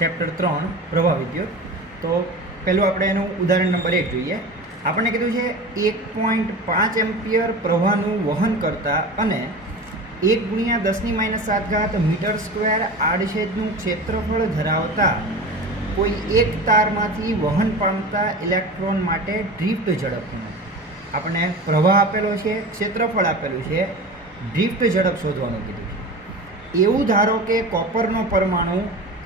Chapter 3 પ્રવાહ વિદ્યુત. તો પહેલું આપણે એનું ઉદાહરણ નંબર 1 જોઈએ. આપણને કીધું છે 1.5 એમ્પિયર પ્રવાહનું વહન કરતા અને 1 × 10⁻7 મીટર સ્ક્વેર આડછેદનું ક્ષેત્રફળ ધરાવતા કોઈ એક તારમાંથી વહન પામતા ઇલેક્ટ્રોન માટે ડ્રિફ્ટ ઝડપ. આપણને પ્રવાહ આપેલો છે, ક્ષેત્રફળ આપેલું છે, ડ્રિફ્ટ ઝડપ શોધવાનું કીધું છે. એવું ધારો કે કોપરનો પરમાણુ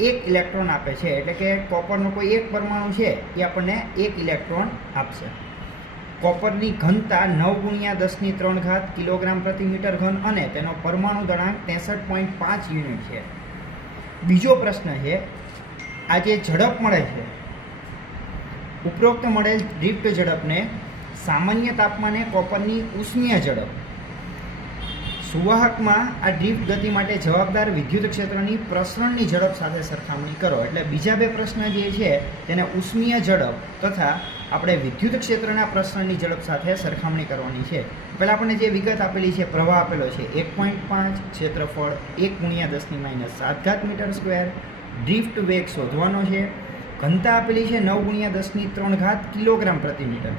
એક ઇલેક્ટ્રોન આપે છે, એટલે કે કોપરનો કોઈ એક પરમાણુ છે એ આપણને એક ઇલેક્ટ્રોન આપશે. કોપરની ઘનતા 9 × 10³ કિલોગ્રામ પ્રતિ મીટર ઘન અને તેનો પરમાણુ દળાંક 63.5 યુનિટ છે. બીજો પ્રશ્ન છે, આ જે ઝડપ મળે છે, ઉપરોક્ત મળેલ ડ્રિફ્ટ ઝડપને સામાન્ય તાપમાને કોપરની ઉષ્મીય ઝડપ, સુવાહકમાં આ ડ્રિફ્ટ ગતિ માટે જવાબદાર વિદ્યુત ક્ષેત્રની પ્રસરણની ઝડપ સાથે સરખામણી કરો. એટલે બીજા બે પ્રશ્ન જે છે તેને ઉષ્મીય ઝડપ તથા આપણે વિદ્યુત ક્ષેત્રના પ્રસરણની ઝડપ સાથે સરખામણી કરવાની છે. પહેલાં આપણને જે વિગત આપેલી છે, પ્રવાહ આપેલો છે 1.5, ક્ષેત્રફળ 1 × 10⁻7 મીટર સ્ક્વેર, ડ્રિફ્ટ વેગ શોધવાનો છે, ઘનતા આપેલી છે 9 × 10³ કિલોગ્રામ પ્રતિ મીટર.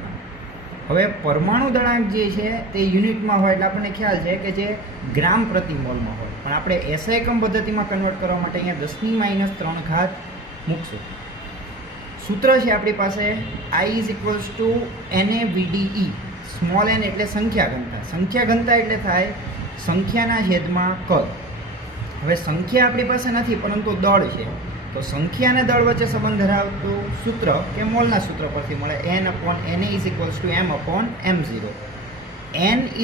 હવે પરમાણુ દળાંક જે છે તે યુનિટમાં હોય એટલે આપણને ખ્યાલ છે કે જે ગ્રામ પ્રતિ મોલમાં હોય, પણ આપણે એસઆઈ એકમ પદ્ધતિમાં કન્વર્ટ કરવા માટે અહીંયા 10⁻³ મૂકશું. સૂત્ર છે આપણી પાસે I = NaVDE. સ્મોલ n એટલે સંખ્યા ઘનતા. સંખ્યા ઘનતા એટલે થાય સંખ્યાના છેદમાં કદ. હવે સંખ્યા આપણી પાસે નથી પરંતુ દળ છે, તો સંખ્યા અને દળ વચ્ચે સંબંધ ધરાવતું સૂત્ર કે મોલના સૂત્ર પરથી મળે n/Na = m/m0. n =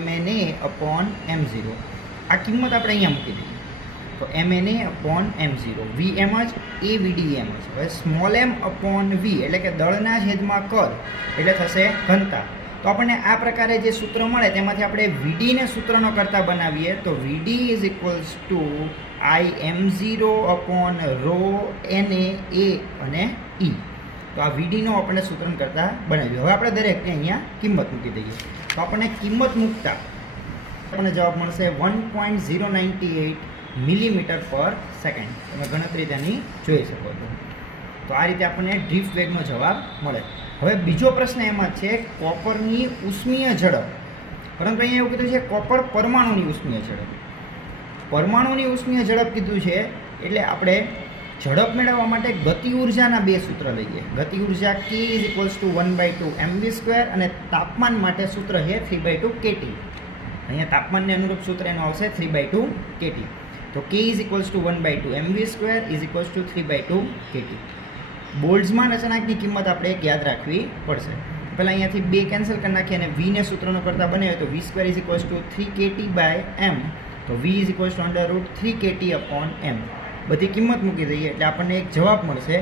MnA/m0. આ કિંમત આપણે અહીંયા મૂકી દઈએ તો MnA/m0. Vm જ AVDM જ. હવે સ્મોલ m/v એટલે કે દળના છેદમાં કદ એટલે થશે ઘનતા. તો આપણને આ પ્રકારે જે સૂત્ર મળે તેમાંથી આપણે VDને સૂત્રનો કરતા બનાવીએ તો VD = Im0/ρ Na A અને E. તો આ VDનો આપણે સૂત્રનો કરતા બનાવ્યું. હવે આપણે દરેકને અહીંયા કિંમત મૂકી દઈએ તો આપણને કિંમત મૂકતા આપણને જવાબ મળશે 1.098 મિલી/સેકન્ડ. તમે ગણતરી તેની જોઈ શકો છો. તો આ રીતે આપણને ડ્રિફ્ટ વેગનો જવાબ મળે. હવે બીજો પ્રશ્ન એમાં છે કોપરની ઉષ્મીય ઝડપ, પરંતુ અહીંયા એવું કીધું છે કોપર પરમાણુની ઉષ્મીય ઝડપ. પરમાણુની ઉષ્મીય ઝડપ કીધું છે એટલે આપણે ઝડપ મેળવવા માટે ગતિ ઉર્જાના બે સૂત્ર લઈએ. ગતિ ઉર્જા K = 1/2 mv² અને તાપમાન માટે સૂત્ર છે 3/2 kT. અહીંયા તાપમાનને અનુરૂપ સૂત્ર એનું આવશે 3/2 kT. તો K = 1/2 mv² = 3/2 kT. બોલ્ટ્ઝમાન અચાનકની કિંમત આપણે એક યાદ રાખવી પડશે. પહેલાં અહીંયાથી બે કેન્સલ કરી નાખીએ અને વીને સૂત્રનો કરતા બનાવીએ તો v² = 3 kT/m. તો v = √3 kT/m. બધી કિંમત મૂકી દઈએ એટલે આપણને એક જવાબ મળશે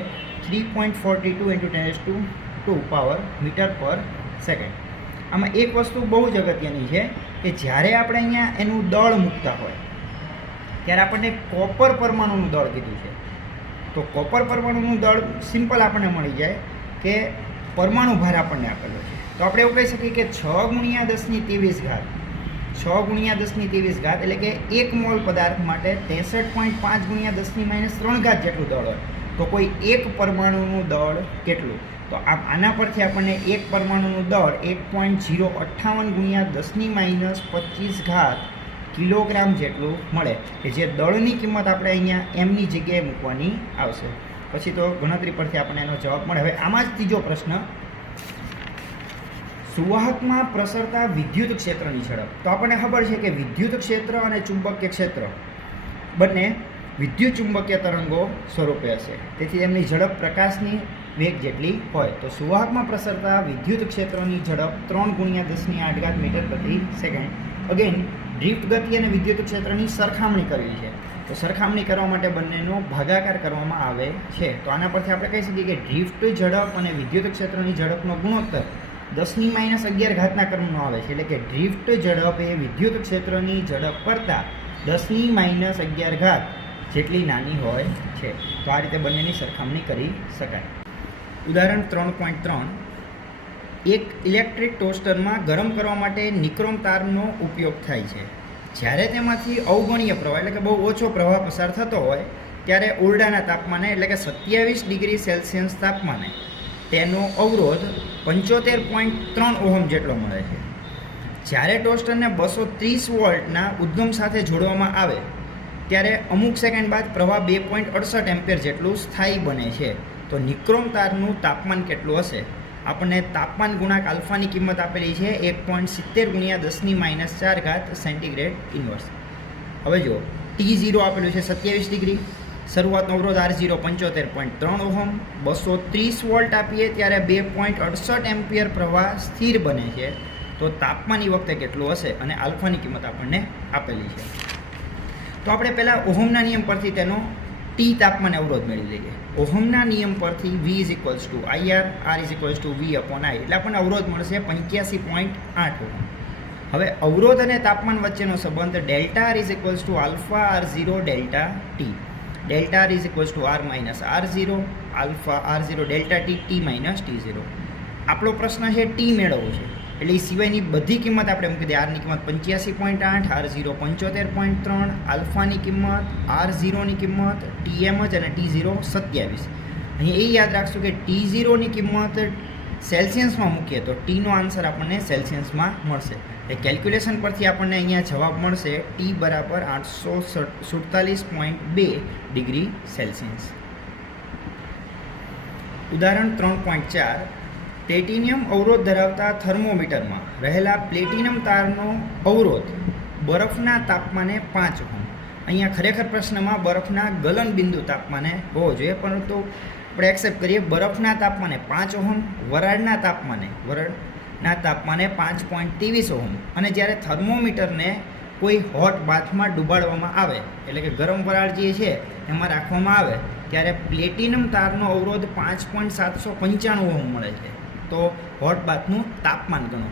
3.42 × 10⁻² પાવર મીટર/સેકન્ડ. આમાં એક વસ્તુ બહુ જ અગત્યની છે કે જ્યારે આપણે અહીંયા એનું દળ મૂકતા હોય ત્યારે આપણને કોપર પરમાણુનું દળ કીધું છે. તો કોપર પરમાણુનું દળ સિમ્પલ આપણને મળી જાય કે પરમાણુ ભાર આપણને આપેલો છે. તો આપણે એવું કહી શકીએ કે 6 × 10⁻23 6 × 10⁻23 એટલે કે 1 મોલ પદાર્થ માટે 63.5 × 10⁻³ જેટલું દળ હોય. તો કોઈ એક પરમાણુનું દળ કેટલું? તો આના પરથી આપણને એક પરમાણુનું દળ 1.058 × 10⁻25 કિલોગ્રામ જેટલું મળે, કે જે દળની કિંમત આપણે અહીંયા એમની જગ્યાએ મૂકવાની આવશે. પછી તો ગણતરી પરથી આપણને એનો જવાબ મળે. હવે આમાં જ ત્રીજો પ્રશ્ન, સુવાહકમાં પ્રસરતા વિદ્યુત ક્ષેત્રની ઝડપ. તો આપણને ખબર છે કે વિદ્યુત ક્ષેત્ર અને ચુંબકીય ક્ષેત્ર બંને વિદ્યુત ચુંબકીય તરંગો સ્વરૂપે હશે, તેથી એમની ઝડપ પ્રકાશની વેગ જેટલી હોય. તો સુવાહકમાં પ્રસરતા વિદ્યુત ક્ષેત્રની ઝડપ 3 × 10⁸ મીટર/સેકન્ડ. અગેન ડ્રિફ્ટ ગતિ અને વિદ્યુત ક્ષેત્રની સરખામણી કરવી છે. તો સરખામણી કરવા માટે બંનેનો ભાગાકાર કરવામાં આવે છે. તો આના પરથી આપણે કહી શકીએ કે ડ્રિફ્ટ ઝડપ અને વિદ્યુત ક્ષેત્રની ઝડપનો ગુણોત્તર 10⁻11 ક્રમનો આવે છે. એટલે કે ડ્રિફ્ટ ઝડપ એ વિદ્યુત ક્ષેત્રની ઝડપ કરતાં 10⁻11 જેટલી નાની હોય છે. તો આ રીતે બંનેની સરખામણી કરી શકાય. ઉદાહરણ 3.3, એક ઇલેક્ટ્રિક ટોસ્ટરમાં ગરમ કરવા માટે નિક્રોમ તારનો ઉપયોગ થાય છે. જ્યારે તેમાંથી અવગણ્ય પ્રવાહ એટલે કે બહુ ઓછો પ્રવાહ પસાર થતો હોય ત્યારે ઓરડાના તાપમાને એટલે કે 27 ડિગ્રી સેલ્સિયસ તાપમાને તેનો અવરોધ 75.3 ઓહમ જેટલો મળે છે. જ્યારે ટોસ્ટરને 230 વોલ્ટના ઉદ્ગમ સાથે જોડવામાં આવે ત્યારે અમુક સેકન્ડ બાદ પ્રવાહ 2.68 એમ્પિયર જેટલું સ્થાયી બને છે. તો નિક્રોમ તારનું તાપમાન કેટલું હશે? આપણને તાપમાન ગુણાંક આલ્ફાની કિંમત આપેલી છે 1.70 × 10⁻⁴ સેન્ટીગ્રેડ ઇન્વર્સ. હવે જો T0 આપેલું છે 27 ડિગ્રી, શરૂઆતનો અવરોધ R0 75.3 ઓહમ, 230 વોલ્ટ આપીએ ત્યારે 2.68 એમ્પિયર પ્રવાહ સ્થિર બને છે. તો તાપમાન એ વખતે કેટલું હશે અને આલ્ફાની કિંમત આપણને આપેલી છે. તો આપણે પહેલાં ઓહમના નિયમ પરથી તેનો ટી તાપમાન અવરોધ મેળવી લઈએ. ઓહમના નિયમ પરથી V = IR, R = V/I એટલે આપણને અવરોધ મળશે 85.8 ઓહમ. હવે અવરોધ અને તાપમાન વચ્ચેનો સંબંધ delta R = alpha R0 delta T. Delta R = R - R0 alpha R0 delta T T - T0. આપણો પ્રશ્ન છે ટી મેળવવો છે એટલે એ સિવાયની બધી કિંમત આપણે મૂકી દઈએ. આરની કિંમત 85.8, R0 75.3, આલ્ફાની કિંમત, R0ની કિંમત, TM જ અને T0 27. અહીં એ યાદ રાખશું કે T0ની કિંમત સેલ્સિયસમાં મૂકીએ તો ટીનો આન્સર આપણને સેલ્સિયસમાં મળશે. એ કેલ્ક્યુલેશન પરથી આપણને અહીંયા જવાબ મળશે T = 847.2 ડિગ્રી સેલ્સિયસ. ઉદાહરણ 3.4. પ્લેટિનિયમ અવરોધ ધરાવતા થર્મોમીટરમાં રહેલા પ્લેટિનમ તારનો અવરોધ બરફના તાપમાને 5 ઓહમ. અહીંયા ખરેખર પ્રશ્નમાં બરફના ગલન બિંદુ તાપમાને હોવો જોઈએ, પરંતુ આપણે એક્સેપ્ટ કરીએ બરફના તાપમાને 5 ઓહમ, વરાળના તાપમાને 5.23 ઓહમ. અને જ્યારે થર્મોમીટરને કોઈ હોટ બાથમાં ડૂબાડવામાં આવે એટલે કે ગરમ વરાળ જે છે એમાં રાખવામાં આવે ત્યારે પ્લેટિનમ તારનો અવરોધ 5.795 ઓહમ મળે છે. તો હોટ બાથનું તાપમાન ગણો.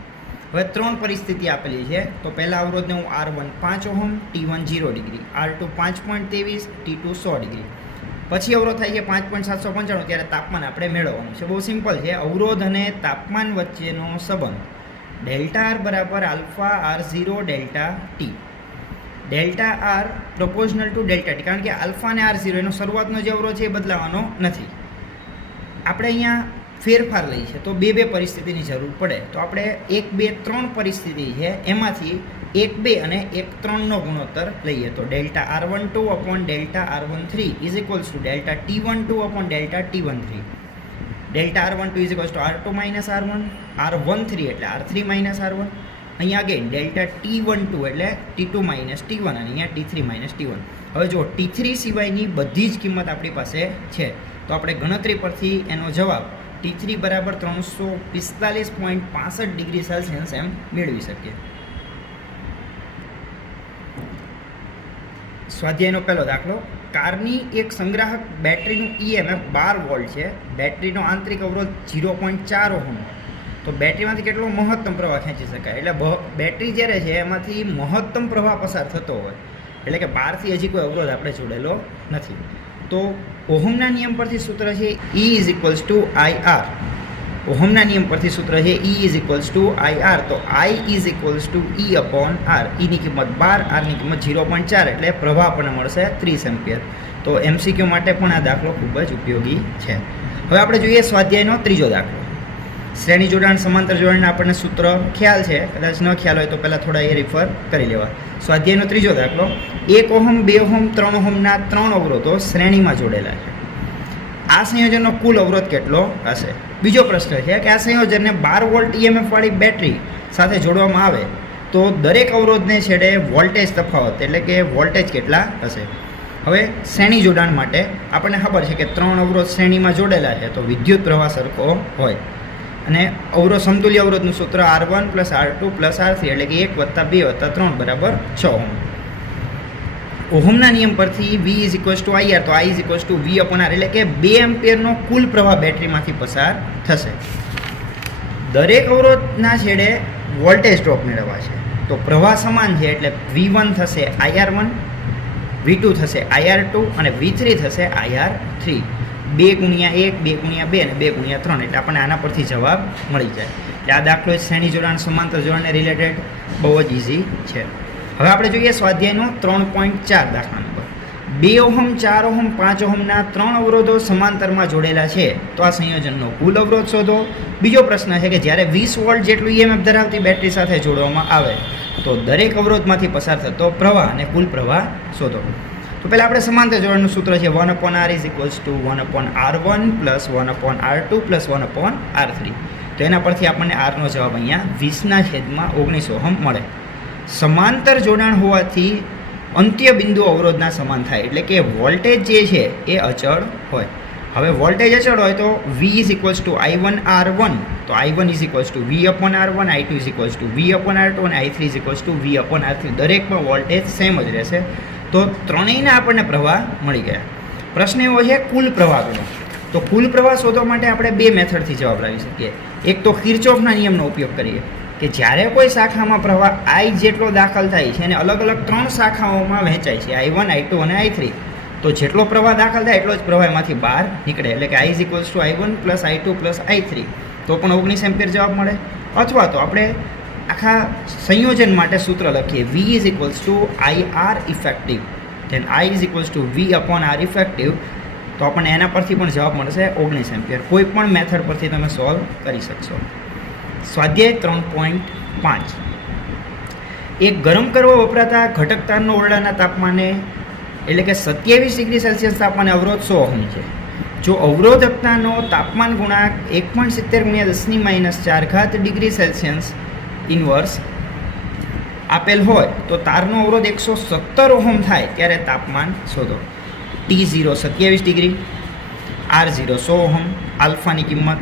હવે 3 પરિસ્થિતિ આપેલી છે. તો પહેલા અવરોધને હું R1 5 ohm, T1 0 degree, R2 5.23, T2 100 degree. પછી અવરોધ થાય છે 5.795, ત્યારે તાપમાન આપણે મેળવવાનું છે. બહુ સિમ્પલ છે. અવરોધ અને તાપમાન વચ્ચેનો સંબંધ delta R = alpha R0 delta T. Delta R proportional to delta T, કારણ કે આલ્ફા અને R0 એનો શરૂઆતનો જે અવરોધ છે એ બદલાવાનો નથી. આપણે અહીંયા ફેરફાર લઈ છે તો બે પરિસ્થિતિની જરૂર પડે. તો આપણે 1, 2, 3 પરિસ્થિતિ છે એમાંથી 1, 2 અને 1, 3નો ગુણોત્તર લઈએ. તો delta R12 / delta R13 = delta T12 / delta T13. Delta R12 = R2 - R1, R13 એટલે R3 - R1. અહીંયા અગેન ડેલ્ટા T12 એટલે T2 - T1 અને અહીંયા T3 - T1. હવે જો T3 સિવાયની બધી જ કિંમત આપણી પાસે છે તો આપણે ગણતરી પરથી એનો જવાબ T3 = 345.65 ડિગ્રી સેલ્સિયસ એમ મેળવી શકીએ. સ્વાધ્યાયનો પહેલો દાખલો. કારની એક સંગ્રાહક બેટરીનું EMF 12 વોલ્ટ છે. બેટરીનો આંતરિક અવરોધ 0.4 ઓહમ. તો બેટરીમાંથી કેટલો મહત્તમ પ્રવાહ ખેંચી શકાય? એટલે બેટરી જ્યારે છે એમાંથી મહત્તમ પ્રવાહ પસાર થતો હોય એટલે કે બહારથી હજી કોઈ અવરોધ આપણે જોડેલો નથી. તો ઓહમના નિયમ પરથી સૂત્ર છે E = IR. ઓહમના નિયમ પરથી સૂત્ર છે E = IR. તો I = E/R. ની કિંમત 12, R ની કિંમત 0.4 એટલે પ્રવાહ આપણને મળશે 30 એમ્પિયર. તો MCQ માટે પણ આ દાખલો ખૂબ જ ઉપયોગી છે. હવે આપણે જોઈએ સ્વાધ્યાયનો ત્રીજો દાખલો. શ્રેણી જોડાણ સમાંતર જોડાણના આપણને સૂત્ર ખ્યાલ છે, કદાચ ન ખ્યાલ હોય તો પહેલાં થોડા એ રિફર કરી લેવા. સ્વાધ્યાયનો ત્રીજો દાખલો. 1 ઓહમ, 2 ઓહમ, 3 ઓહમના 3 અવરોધો શ્રેણીમાં જોડેલા છે. આ સંયોજનનો કુલ અવરોધ કેટલો હશે? બીજો પ્રશ્ન છે કે આ સંયોજનને 12 વોલ્ટ EMF વાળી બેટરી સાથે જોડવામાં આવે તો દરેક અવરોધને છેડે વોલ્ટેજ તફાવત એટલે કે વોલ્ટેજ કેટલા હશે? હવે શ્રેણી જોડાણ માટે આપણને ખબર છે કે 3 અવરોધ શ્રેણીમાં જોડેલા છે તો વિદ્યુત પ્રવાહ સરખો હોય અને સમતુલ્ય અવરોધનું સૂત્ર R1 + R2 + R3 એટલે કે 1 + 2 + 3 = 6 ઓહમ. ઓહમના નિયમ પરથી V = IR. તો I = V/R એટલે કે 2 એમ્પિયરનો કુલ પ્રવાહ બેટરીમાંથી પસાર થશે. દરેક અવરોધના છેડે વોલ્ટેજ ડ્રોપ મેળવવા છે તો પ્રવાહ સમાન છે એટલે V1 થશે IR1, V2 થશે IR2 અને V3 થશે IR3. 2 × 1, 2 × 2 અને 2 × 3 એટલે આપણને આના પરથી જવાબ મળી જાય. એટલે આ દાખલો શ્રેણી જોડાણ સમાંતર જોડાણને રિલેટેડ બહુ જ ઇઝી છે. હવે આપણે જોઈએ સ્વાધ્યાયનો 3.4 દાખલા નંબર. 2 ઓહમ 4 ઓહમ 5 ઓહમના 3 અવરોધો સમાંતરમાં જોડેલા છે તો આ સંયોજનનો કુલ અવરોધ શોધો. બીજો પ્રશ્ન છે કે જ્યારે 20 વોલ્ટ જેટલું ઈએમએફ ધરાવતી બેટરી સાથે જોડવામાં આવે તો દરેક અવરોધમાંથી પસાર થતો પ્રવાહ અને કુલ પ્રવાહ શોધો. તો પહેલાં આપણે સમાંતર જોડાણનું સૂત્ર છે 1/r = 1/r1 + 1/r2 + 1/r3. તો એના પરથી આપણને આરનો જવાબ અહીંયા 20/19 ઓહમ મળે. સમાંતર જોડાણ હોવાથી અંત્ય બિંદુ અવરોધના સમાન થાય, એટલે કે વોલ્ટેજ જે છે એ અચળ હોય. હવે વોલ્ટેજ અચળ હોય તો V = I1R1, તો I1 = V/R1, I2 = V/R2 અને I3 = V/R3. દરેકમાં વોલ્ટેજ સેમ જ રહેશે. તો ત્રણેયના આપણને પ્રવાહ મળી ગયા. પ્રશ્ન એવો છે કુલ પ્રવાહનો. તો કુલ પ્રવાહ શોધવા માટે આપણે બે મેથડથી જવાબ લાવી શકીએ. એક તો કિર્ચોફના નિયમનો ઉપયોગ કરીએ કે જ્યારે કોઈ શાખામાં પ્રવાહ I જેટલો દાખલ થાય છે અને અલગ અલગ 3 શાખાઓમાં વહેંચાય છે, I1, I2 અને I3, તો જેટલો પ્રવાહ દાખલ થાય એટલો જ પ્રવાહ એમાંથી બહાર નીકળે, એટલે કે I = I1 + I2 + I3, તો પણ 19 એમ્પિયર જવાબ મળે. અથવા તો આપણે આખા સંયોજન માટે સૂત્ર લખીએ V = IR effective, then I = V/R effective, તો આપણને એના પરથી પણ જવાબ મળશે 19 એમ્પિયર. કોઈ પણ મેથડ પરથી તમે સોલ્વ કરી શકશો. સ્વાધ્યાય 3.5. એક ગરમ કરવા વપરાતા ઘટક તારનો ઓરડાના તાપમાને એટલે કે 27 ડિગ્રી સેલ્સિયસ તાપમાને અવરોધ 100 ઓહમ છે. જો અવરોધકતાનો તાપમાન ગુણાંક 1.70 × 10−4 ડિગ્રી સેલ્સિયસ ઇન્વર્સ આપેલ હોય તો તારનો અવરોધ 117 ઓહમ થાય ત્યારે તાપમાન શોધો. T0 27 ડિગ્રી, R0 100 ઓહમ, આલ્ફાની કિંમત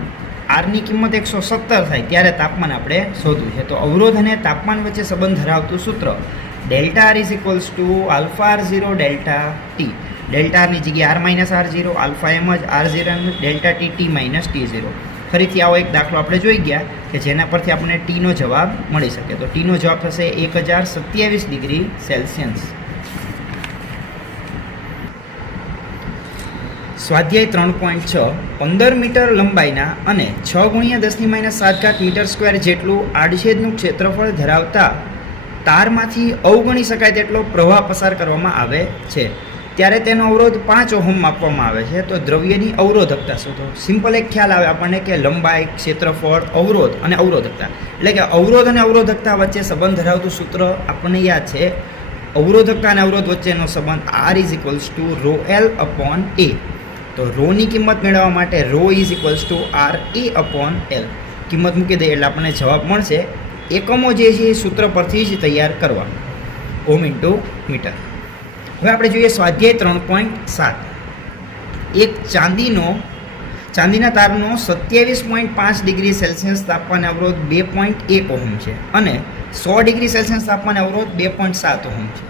આરની કિંમત 117 થાય ત્યારે તાપમાન આપણે શોધવું છે. તો અવરોધ અને તાપમાન વચ્ચે સંબંધ ધરાવતું સૂત્ર ΔR = αR0 ΔT. ΔRની જગ્યાએ R-R0, આલ્ફા એમ જ, R0 એમ જ, ΔT T-T0. ફરીથી આવો એક દાખલો આપણે જોઈ ગયા કે જેના પરથી આપણને ટીનો જવાબ મળી શકે. તો ટીનો જવાબ થશે 1027 ડિગ્રી સેલ્સિયસ. સ્વાધ્યાય 3.6. 15 મીટર લંબાઈના અને 6 × 10−7 મીટર સ્ક્વેર જેટલું આડછેદનું ક્ષેત્રફળ ધરાવતા તારમાંથી અવગણી શકાય તેટલો પ્રવાહ પસાર કરવામાં આવે છે ત્યારે તેનો અવરોધ 5 ઓહમ માપવામાં આવે છે. તો દ્રવ્યની અવરોધકતા શોધો. સિમ્પલ એક ખ્યાલ આવે આપણને કે લંબાઈ, ક્ષેત્રફળ, અવરોધ અને અવરોધકતા, એટલે કે અવરોધ અને અવરોધકતા વચ્ચે સંબંધ ધરાવતું સૂત્ર આપણને યાદ છે. અવરોધકતા અને અવરોધ વચ્ચેનો સંબંધ R = ρl/A. તો રોની કિંમત મેળવવા માટે ρ = RA/L. કિંમત મૂકી દઈએ એટલે આપણને જવાબ મળશે. એકમો જે છે એ સૂત્ર પરથી જ તૈયાર કરવા, ઓમ × મીટર. હવે આપણે જોઈએ સ્વાધ્યાય 3.7. એક ચાંદીના તારનો 27.5 ડિગ્રી સેલ્સિયસ તાપમાને અવરોધ 2.1 ઓહમ છે અને 100 ડિગ્રી સેલ્સિયસ તાપમાને અવરોધ 2.7 ઓહમ છે.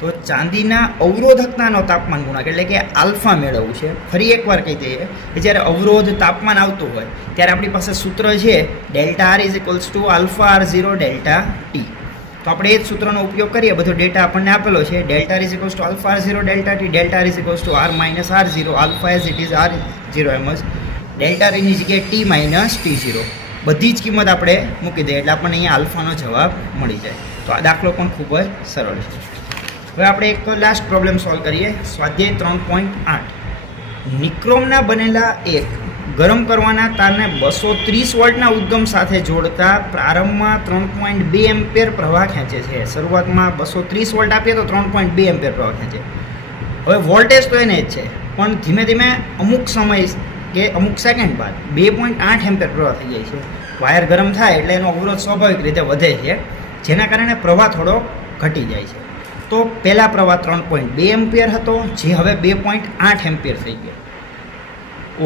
તો ચાંદીના અવરોધકતાનો તાપમાન ગુણાંક એટલે કે આલ્ફા મેળવવું છે. ફરી એકવાર કહી દઈએ કે જ્યારે અવરોધ તાપમાન આવતું હોય ત્યારે આપણી પાસે સૂત્ર છે ΔR = αR0 ΔT. તો આપણે એ જ સૂત્રનો ઉપયોગ કરીએ. બધો ડેટા આપણને આપેલો છે. ΔR = αR0 ΔT, ΔR = R-R0, alpha as it is R0 એમ જ, ΔRની જગ્યાએ T-T0. બધી જ કિંમત આપણે મૂકી દઈએ એટલે આપણને અહીંયા આલ્ફાનો જવાબ મળી જાય. તો આ દાખલો પણ ખૂબ જ સરળ છે. હવે આપણે એક લાસ્ટ પ્રોબ્લેમ સોલ્વ કરીએ. સ્વાધ્યાય 3.8. નિક્રોમના બનેલા એક ગરમ કરવાના તારને 230 વોલ્ટના ઉદ્ગમ સાથે જોડતા પ્રારંભમાં 3.2 એમ્પિયર પ્રવાહ ખેંચે છે. શરૂઆતમાં 230 વોલ્ટ આપીએ તો 3.2 એમ્પિયર પ્રવાહ ખેંચે. હવે વોલ્ટેજ તો એને જ છે, પણ ધીમે ધીમે અમુક સમય કે અમુક સેકન્ડ બાદ 2.8 એમ્પિયર પ્રવાહ થઈ જાય છે. વાયર ગરમ થાય એટલે એનો અવરોધ સ્વાભાવિક રીતે વધે છે, જેના કારણે પ્રવાહ થોડો ઘટી જાય છે. તો પહેલા પ્રવાહ 3.2 એમ્પિયર હતો, જે હવે 2.8 એમ્પિયર થઈ ગયો.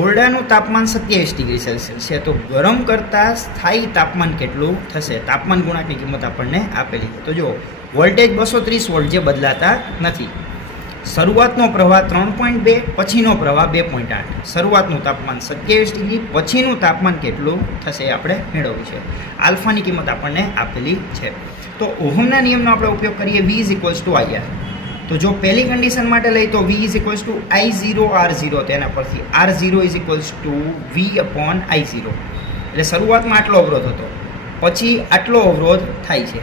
ઓરડાનું તાપમાન 27 ડિગ્રી સેલ્સિયસ છે. તો ગરમ કરતાં સ્થાયી તાપમાન કેટલું થશે? તાપમાન ગુણાંકની કિંમત આપણને આપેલી છે. તો જો વોલ્ટેજ 230 વોલ્ટ જે બદલાતા નથી. શરૂઆતનો પ્રવાહ 3.2, પછીનો પ્રવાહ 2.8. શરૂઆતનું તાપમાન 27 ડિગ્રી, પછીનું તાપમાન કેટલું થશે એ આપણે મેળવવું છે. આલ્ફાની કિંમત આપણને આપેલી છે. તો ઓહમના નિયમનો આપણે ઉપયોગ કરીએ. V = IR. તો જો પહેલી કન્ડિશન માટે લઈ તો V = I0R0, તેના પરથી R0 = V/I0. એટલે શરૂઆતમાં આટલો અવરોધ હતો, પછી આટલો અવરોધ થાય છે.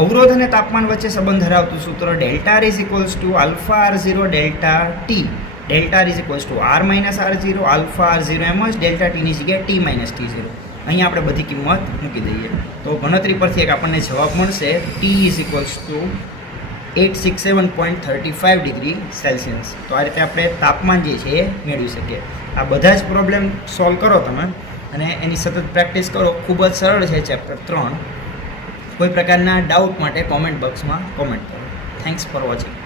અવરોધ અને તાપમાન વચ્ચે સંબંધ ધરાવતું સૂત્ર delta R is equals to alpha R zero delta T. Delta R is equals to R minus R zero alpha R zero એમ જ ડેલ્ટા ટીની જગ્યાએ ટી માઇનસ ટી ઝીરો. અહીંયા આપણે બધી કિંમત મૂકી દઈએ તો ગણતરી પરથી એક આપણને જવાબ મળશે T is equals two 867.35 degree Celsius. તો આ રીતે આપણે તાપમાન જે છે એ મેળવી શકીએ. આ બધા જ પ્રોબ્લેમ સોલ્વ કરો તમે અને એની સતત પ્રેક્ટિસ કરો. ખૂબ જ સરળ છે ચેપ્ટર 3. કોઈ પ્રકારના ડાઉટ માટે કોમેન્ટ બોક્સમાં કોમેન્ટ કરો. Thanks for watching.